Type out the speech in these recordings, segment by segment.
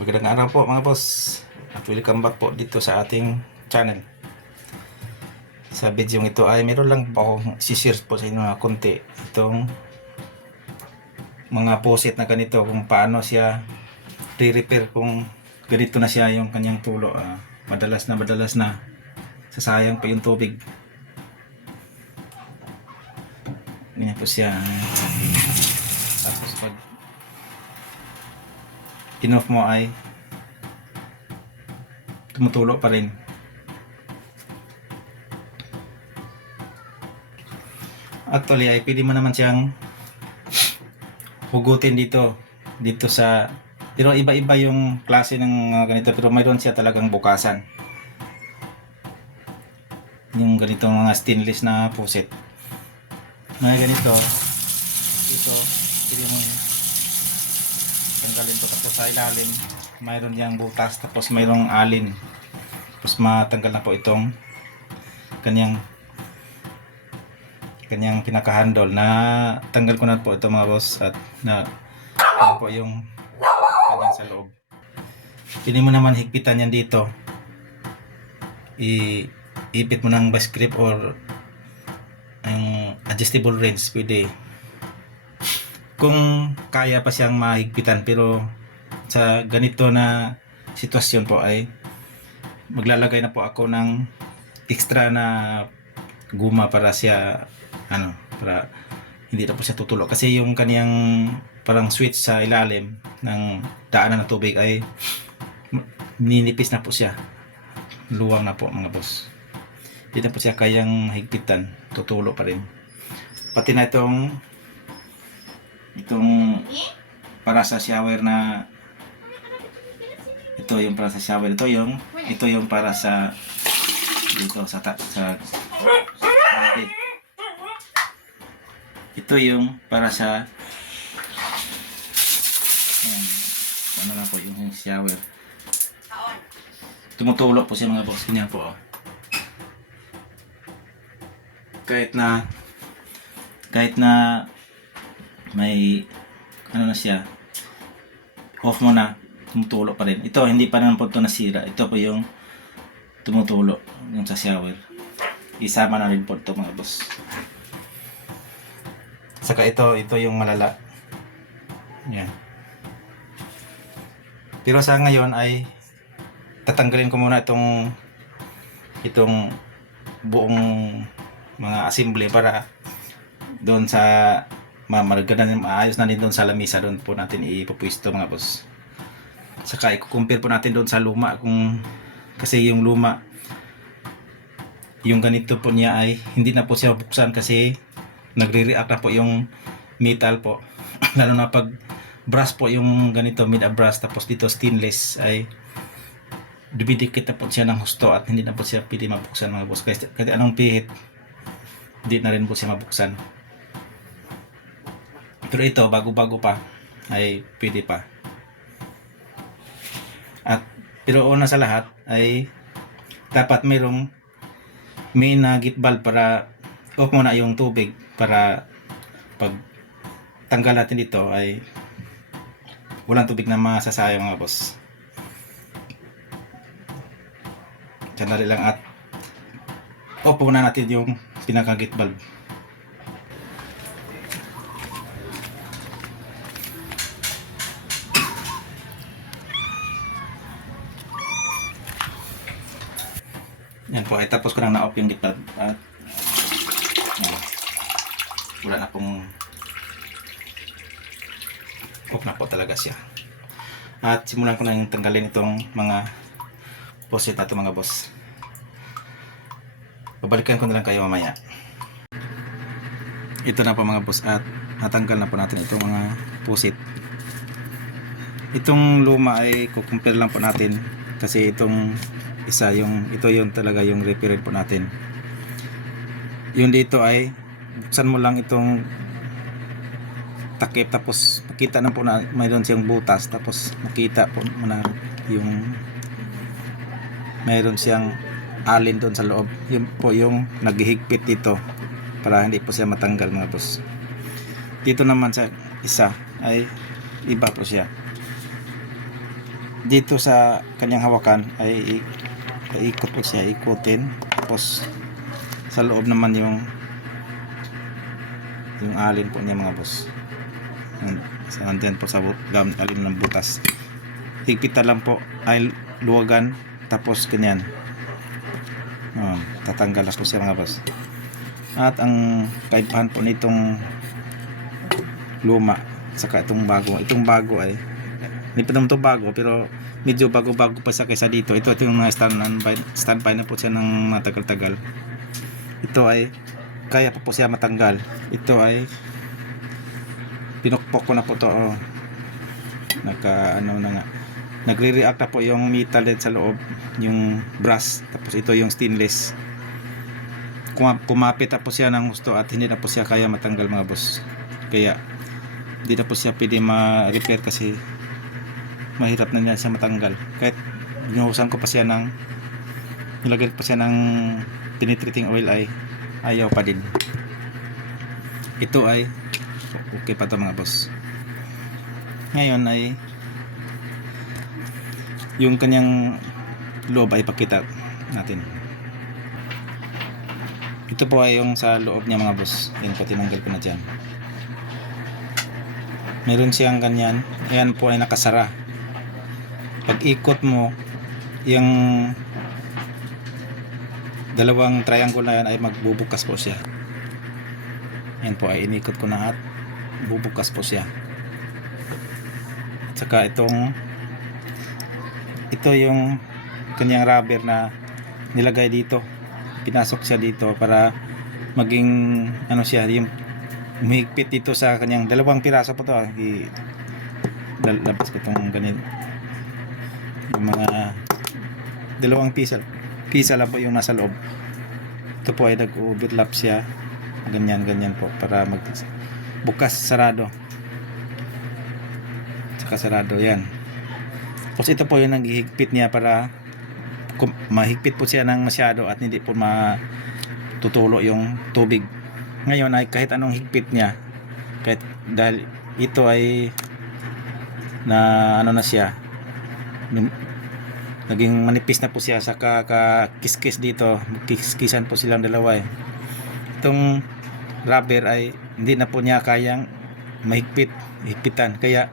Magandang araw po mga boss at welcome back po dito sa ating channel. Sa video ito ay meron lang po akong isi-share po sa inyo na konti itong mga faucet na ganito, kung paano siya re-repair kung ganito na siya yung kanyang tulo. Madalas na sasayang pa yung tubig. Ganyan po siya. Tapos pag in-off mo ay tumutulo pa rin. Actually ay pwede mo naman siyang hugutin dito sa, pero iba-iba yung klase ng ganito, pero mayroon siya talagang bukasan. Yung ganitong mga stainless na faucet. Mga ganito, ito, pwede mo tanggalin to, tapos sa ilalim mayroon diyang butas, tapos mayroong alin, tapos matanggal na po itong kanyang pinaka-handle. Na tanggal ko na po ito mga boss, at na po yung kanyang sa loob. Pwede mo naman higpitan yan dito, ipit mo ng vice grip or ang adjustable wrench, pwede kung kaya pa siyang mahigpitan. Pero sa ganito na sitwasyon po ay maglalagay na po ako ng extra na guma para siya para hindi na po siya tutulo, kasi yung kaniyang parang switch sa ilalim ng daanan ng tubig ay ninipis na po siya, luwang na po mga boss. Hindi na po siya kayang higpitan, tutulo pa rin. Pati na itong para sa shower na ito yung para sa shower, ito yung para sa dito sa ito yung para sa ano na po yung shower. Tumutulo po siya mga boss, ganyan po. Kahit na may na siya, off mo na, tumutulo pa rin. Ito hindi pa naman po ito nasira. Ito po yung tumutulo yung sa shower. Isama na rin po ito mga boss. Saka ito yung malala. Yan. Pero sa ngayon ay tatanggalin ko muna itong buong mga assembly para doon sa maayos na din doon sa lamisa, doon po natin ipupwesto mga boss. Saka i-compare po natin doon sa luma, kasi yung luma, yung ganito po niya ay hindi na po siya buksan kasi nagre-react na po yung metal po. Lalo na pag brass po, yung ganito made of brass, tapos dito stainless, ay dumidikit na po siya ng husto at hindi na po siya pwede mabuksan mga boss. Kasi anong pihit, hindi na rin po siya mabuksan. Pero ito bago-bago pa ay pwede pa. Pero una sa lahat ay dapat may git valve para off muna yung tubig, para pag tanggal natin dito ay walang tubig na masasayang mga boss. Sandali lang at off muna natin yung pinaka git valve. Yan po, ay tapos ko nang na-off yung git valve at wala na pong off na po talaga siya. At simulan ko na yung tanggalin itong mga faucet na ito mga boss. Babalikan ko na lang kayo mamaya. Ito na po mga boss, at natanggal na po natin itong mga faucet. Itong luma ay kukumpare lang po natin, kasi itong ito yung talaga yung repair po natin. Yung dito ay buksan mo lang itong takip, tapos makita na po na mayroon siyang butas, tapos makita po na yung mayroon siyang alin doon sa loob. Yun po yung naghihigpit dito para hindi po siya matanggal mga boss. Dito naman sa isa ay iba po siya. dito sa kanyang hawakan ay ikot po siya, ikutin. Tapos sa loob naman yung alin po niya mga boss. Sa andyan po sa gamit alin ng butas. Higpitan lang po ay luwagan, tapos ganyan. Tatanggal na po siya mga boss. At ang kaibahan po nitong luma saka itong bago ay hindi pa naman ito bago, pero medyo bago-bago pa siya kaysa dito. Ito yung mga standby na po siya ng matagal-tagal. Ito ay kaya pa po siya matanggal. Ito ay pinukpok ko na po to. Nagre-react na po yung metal din sa loob, yung brass, tapos ito yung stainless. Kumapit na po siya ng gusto at hindi na po siya kaya matanggal mga boss. Kaya hindi na po siya pwede ma-repair kasi mahirap na niya siya matanggal. Kahit binuhusan ko pa siya nilagay pa siya ng penetrating oil ay ayaw pa din. Ito ay okay pa to mga boss. Ngayon ay yung kanyang loob ay pakita natin. Ito po ay yung sa loob niya mga boss. Yan po, tinanggal ko na dyan. Meron siyang ganyan. Ayan po ay nakasara. Pag ikot mo, yung dalawang triangle na yan ay magbubukas po siya. Yan po ay inikot ko na at bubukas po siya. At saka ito yung kanyang rubber na nilagay dito. Pinasok siya dito para maging ano siya, yung mahigpit dito sa kanyang dalawang piraso po to. Labas ko itong ganito. Yung mga dalawang pisa lang po yung nasa loob. Ito po ay nag-overlap siya. Ganyan po para bukas, sarado. Saka sarado yan. Tapos ito po yung naghihigpit niya para mahigpit po siya ng masyado at hindi po matutulo yung tubig. Ngayon ay kahit anong higpit niya, kahit dahil ito ay na ano na siya, naging manipis na po siya, saka kiskis dito, kiskisan po silang dalawa itong rubber ay hindi na po niya kayang higpitan, kaya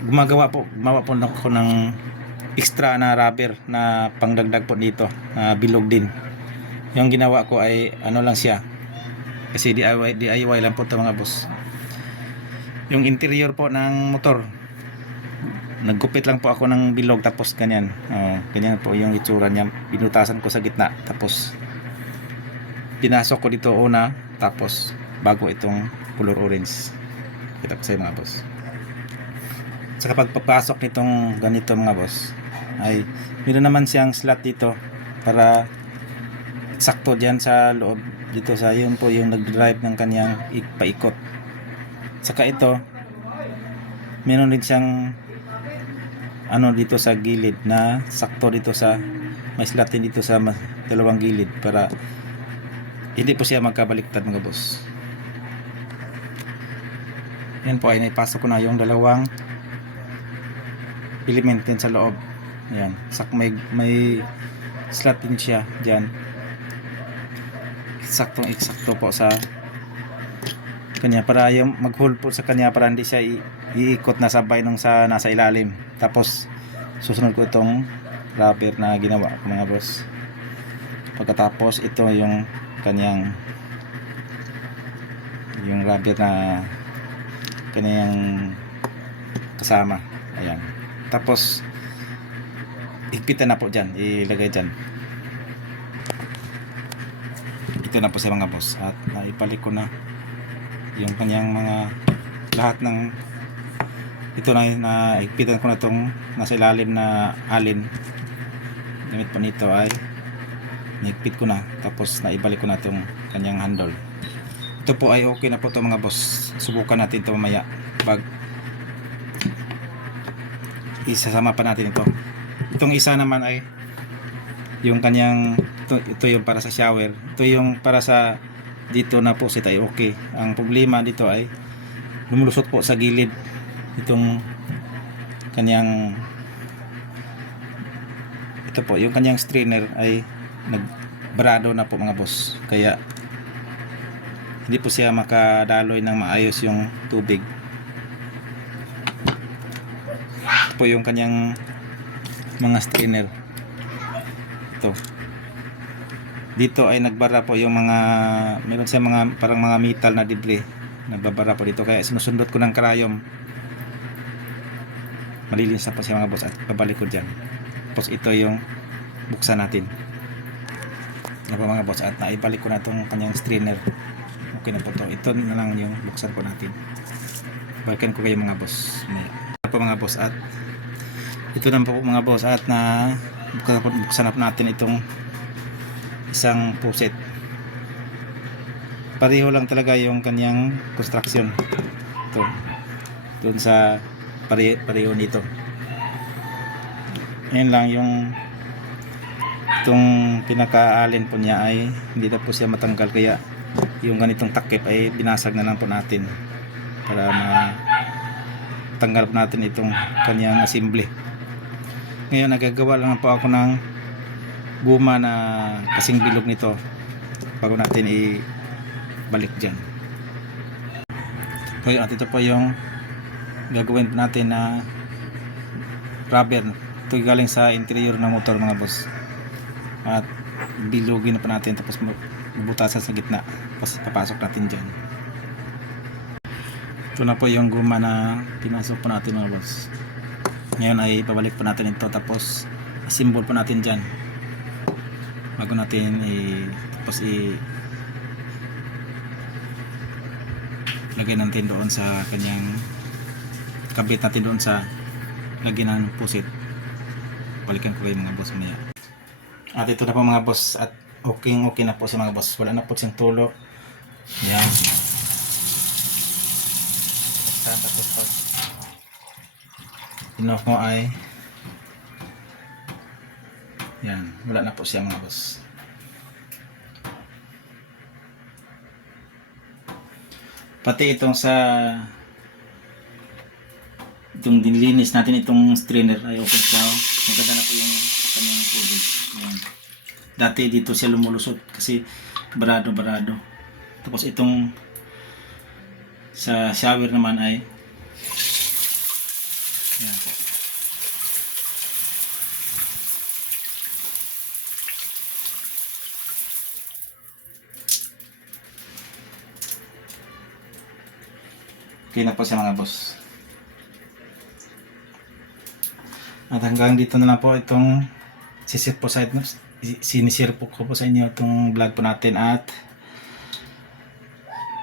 gumawa po ako ng extra na rubber na pangdagdag po dito na bilog din. Yung ginawa ko ay ano lang siya, kasi DIY lang po ito mga boss. Yung interior po ng motor, naggupit lang po ako ng bilog, tapos ganyan. Ganyan po yung itsura niya. Binutasan ko sa gitna, tapos pinasok ko dito una, tapos bago itong color orange. Kita ko sa mga boss. Saka pagpapasok nitong ganito mga boss, ay meron naman siyang slot dito para sakto dyan sa loob, dito sa yun po yung nag-drive ng kanyang paikot. Saka ito meron din siyang ano dito sa gilid na sakto dito sa may slot din dito sa dalawang gilid para hindi po siya magkabaliktad mga boss. Yan po ay naipasok ko na yung dalawang element din sa loob. Ayan, may slot din siya dyan. Eksakto po sa kanya para yung mag-hold po sa kanya para hindi siya iikot na sabay nung nasa ilalim. Tapos susunod ko itong rubber na ginawa ko mga boss. Pagkatapos ito yung kanyang yung rubber na kanyang kasama. Ayan. Tapos higpitan na po dyan, ilagay dyan. Ito na po siya mga boss, at naipalik ko na yung kanyang mga lahat ng ito na higpitan ko na itong nasa ilalim na alin. Gamit po nito ay nahigpit ko na, tapos naibalik ko na itong kanyang handle. Ito po ay okay na po ito mga boss. Subukan natin ito mamaya pag isasama pa natin ito. Itong isa naman ay yung kanyang ito yung para sa shower, ito yung para sa dito na po siya ay okay. Ang problema dito ay lumulusot po sa gilid itong kanyang ito po, yung kanyang strainer ay nagbarado na po mga boss, kaya hindi po siya makadaloy ng maayos yung tubig. Ito po yung kanyang mga strainer. Ito dito ay nagbara po yung mga, meron siya mga parang mga metal na debris, nagbabara po dito, kaya sinusundot ko ng karayom. Malinis na po siya mga boss at babalik ko dyan. Tapos ito yung buksan natin na po mga boss, at naibalik ko na itong kanyang strainer. Okay na po to, ito na lang yung buksan po natin. Balikan ko kayo mga boss ito po mga boss, at ito na po mga boss, at na buksan na po natin itong isang puset. Pareho lang talaga yung kanyang construction ito doon sa pareho nito. Yan lang yung itong pinaka-alin po niya ay hindi na po siya matanggal, kaya yung ganitong takip ay binasag na lang po natin para matanggal po natin itong kanyang assembly. Ngayon nagagawa lang po ako ng guma na kasing bilog nito bago natin ibalik dyan. So, at ito po yung gagawin natin na rubber. Ito galing sa interior ng motor mga boss, at bilugin na pa natin, tapos bubutasan sa gitna, tapos papasok natin dyan. Ito na po yung guma na pinasok po natin mga boss. Ngayon ay pabalik po natin ito, tapos assemble po natin dyan bago natin tapos lagay natin doon sa kanyang, kabit natin doon sa lagyan ng pusit. Balikan ko kayo mga boss maya. At ito na po mga boss, at okay na po siya mga boss, wala na po siyang tulo. Yan. Tapos pag inoff mo ay yan, wala na po siya mga boss. Pati itong itong dilinis natin, itong strainer ay okay siya. Maganda na po yung kanyang tubig. Ayan. Dati dito siya lumulusot kasi barado. Tapos itong sa shower naman ay yan po. Okay na po siya mga boss. At hanggang dito na lang po itong sinisir po ko po sa inyo itong vlog po natin, at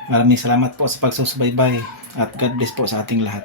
maraming salamat po sa pagsusubaybay, at God bless po sa ating lahat.